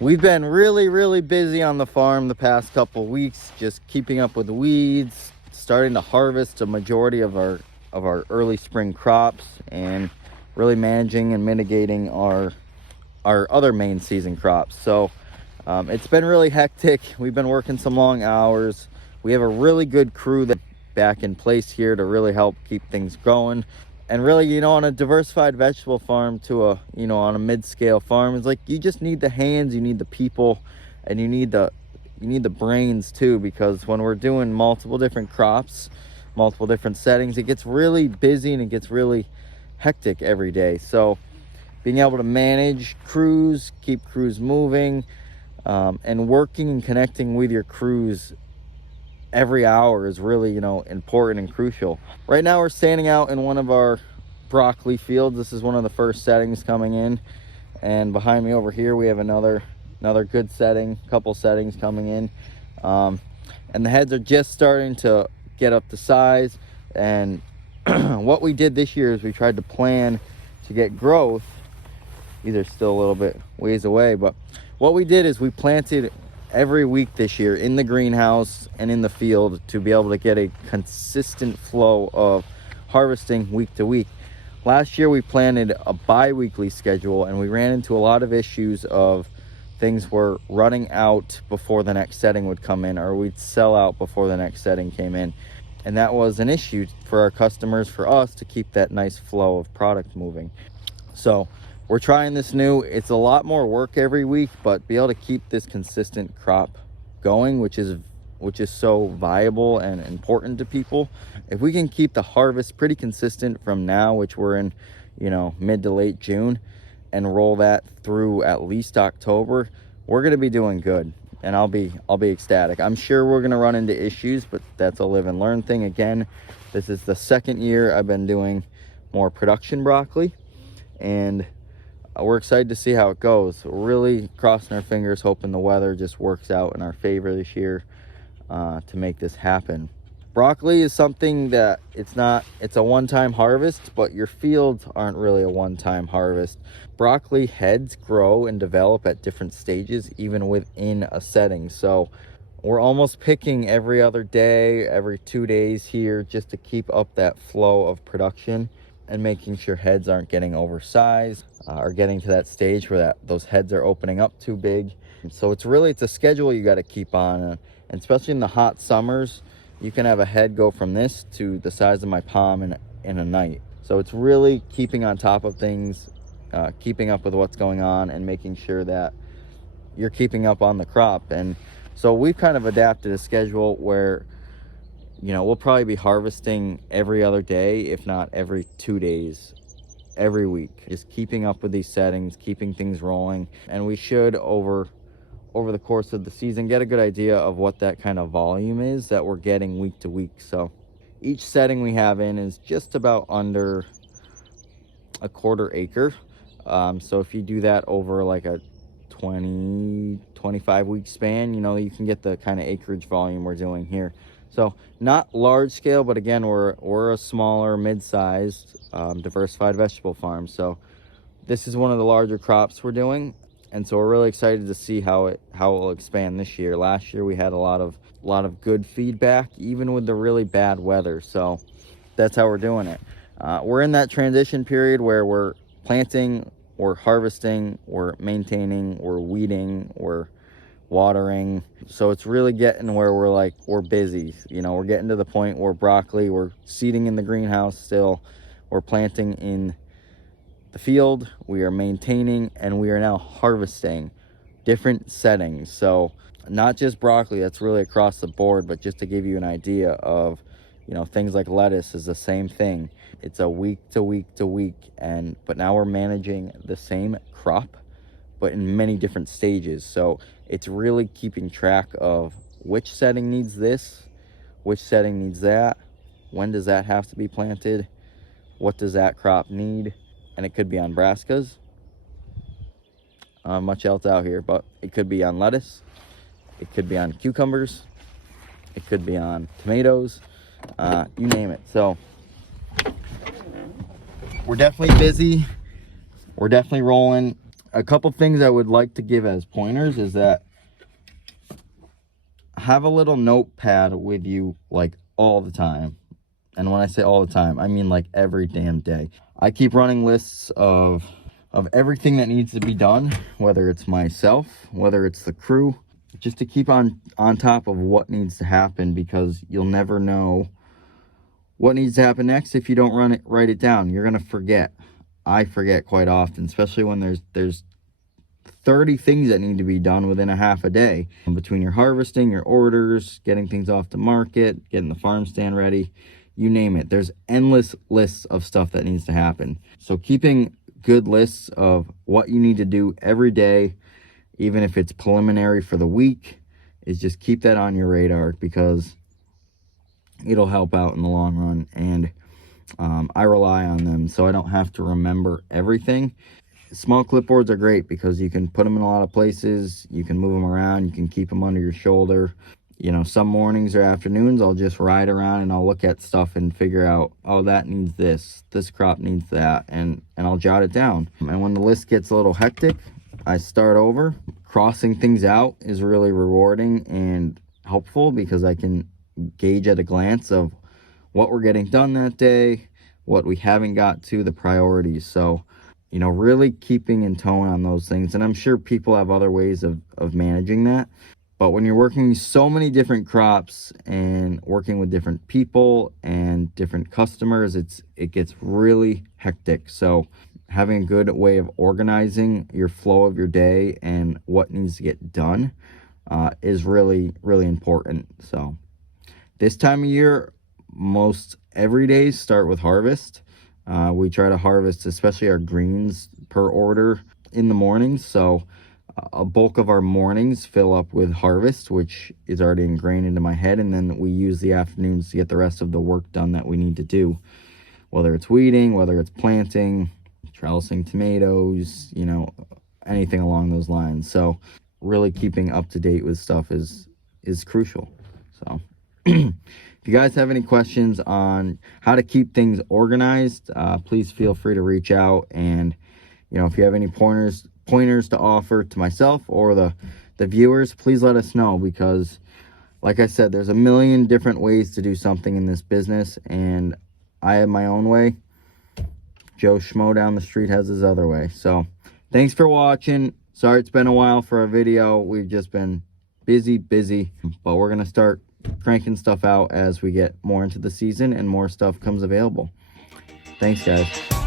We've been really busy on the farm the past couple weeks, just keeping up with the weeds, starting to harvest a majority of our early spring crops, and really managing and mitigating our other main season crops. So it's been really hectic. We've been working some long hours. We have a really good crew that's back in place here to really help keep things going. And really, you know, on a diversified vegetable farm to a, you know, on a mid-scale farm, it's like you just need the hands, you need the people, and you need the brains too, because when we're doing multiple different crops, multiple different settings, it gets really busy and it gets really hectic every day. So being able to manage crews, keep crews moving, and working and connecting with your crews every hour is really, you know, important and crucial. Right now we're standing out in one of our broccoli fields. This is one of the first settings coming in, and behind me over here we have another good setting, couple settings coming in, and the heads are just starting to get up to size. And what we did this year is we tried to plan to get growth. These are still a little bit ways away, but what we did is we planted every week this year in the greenhouse and in the field to be able to get a consistent flow of harvesting week to week. Last year we planted a bi-weekly schedule, and we ran into a lot of issues of things were running out before the next setting would come in, or we'd sell out before the next setting came in. And that was an issue for our customers, for us, to keep that nice flow of product moving. So we're trying this new. It's a lot more work every week, but be able to keep this consistent crop going, which is so viable and important to people. If we can keep the harvest pretty consistent from now, which we're in, you know, mid to late June, and roll that through at least October, we're going to be doing good, and I'll be ecstatic. I'm sure we're going to run into issues, but that's a live and learn thing. Again, this is the second year I've been doing more production broccoli, and we're excited to see how it goes. We're really crossing our fingers, hoping the weather just works out in our favor this year to make this happen. Broccoli is something that it's a one-time harvest, but your fields aren't really a one-time harvest. Broccoli heads grow and develop at different stages, even within a setting. So we're almost picking every other day, every 2 days here, just to keep up that flow of production and making sure heads aren't getting oversized or getting to that stage where those heads are opening up too big. So it's a schedule you got to keep on, and especially in the hot summers, you can have a head go from this to the size of my palm in a night. So it's really keeping on top of things, keeping up with what's going on, and making sure that you're keeping up on the crop. And so we've kind of adapted a schedule where, you know, we'll probably be harvesting every other day, if not every 2 days, every week. Just keeping up with these settings, keeping things rolling. And we should, over the course of the season, get a good idea of what that kind of volume is that we're getting week to week. So each setting we have in is just about under a quarter acre. So if you do that over like a 25 week span, you know, you can get the kind of acreage volume we're doing here. So not large scale, but again, we're a smaller, mid-sized, diversified vegetable farm. So this is one of the larger crops we're doing, and so we're really excited to see how it will expand this year. Last year we had a lot of good feedback, even with the really bad weather. So that's how we're doing it. We're in that transition period where we're planting, we're harvesting, we're maintaining, we're weeding, we're watering. So it's really getting where we're busy. You know, we're getting to the point where broccoli, we're seeding in the greenhouse still, we're planting in the field, we are maintaining, and we are now harvesting different settings. So not just broccoli, that's really across the board, but just to give you an idea of, you know, things like lettuce is the same thing. It's a week to week to week, but now we're managing the same crop, but in many different stages. So it's really keeping track of which setting needs this, which setting needs that, when does that have to be planted, what does that crop need. And it could be on brassicas, much else out here, but it could be on lettuce, it could be on cucumbers, it could be on tomatoes, you name it. So we're definitely busy, we're definitely rolling. A couple things I would like to give as pointers is that have a little notepad with you like all the time. And when I say all the time, I mean like every damn day. I keep running lists of everything that needs to be done, whether it's myself, whether it's the crew, just to keep on top of what needs to happen, because you'll never know what needs to happen next if you don't write it down. You're gonna forget. I forget quite often, especially when there's 30 things that need to be done within a half a day, between your harvesting, your orders, getting things off the market, getting the farm stand ready, you name it. There's endless lists of stuff that needs to happen. So keeping good lists of what you need to do every day, even if it's preliminary for the week, is just keep that on your radar, because it'll help out in the long run. And I rely on them, so I don't have to remember everything. Small clipboards are great because you can put them in a lot of places. You can move them around. You can keep them under your shoulder. You know, some mornings or afternoons, I'll just ride around and I'll look at stuff and figure out, oh, that needs this crop needs that, and I'll jot it down. And when the list gets a little hectic, I start over. Crossing things out is really rewarding and helpful, because I can gauge at a glance of what we're getting done that day, what we haven't got to, the priorities. So, you know, really keeping in tone on those things. And I'm sure people have other ways of managing that. But when you're working so many different crops and working with different people and different customers, it gets really hectic. So having a good way of organizing your flow of your day and what needs to get done is really, really important. So this time of year, most every day start with harvest. We try to harvest, especially our greens, per order in the mornings. So a bulk of our mornings fill up with harvest, which is already ingrained into my head. And then we use the afternoons to get the rest of the work done that we need to do, whether it's weeding, whether it's planting, trellising tomatoes, you know, anything along those lines. So really keeping up to date with stuff is crucial. So if you guys have any questions on how to keep things organized, please feel free to reach out. And, you know, if you have any pointers to offer to myself or the viewers, please let us know, because like I said, there's a million different ways to do something in this business, and I have my own way. Joe Schmo down the street has his other way. So thanks for watching. Sorry it's been a while for a video. We've just been busy, but we're gonna start cranking stuff out as we get more into the season and more stuff comes available. Thanks, guys.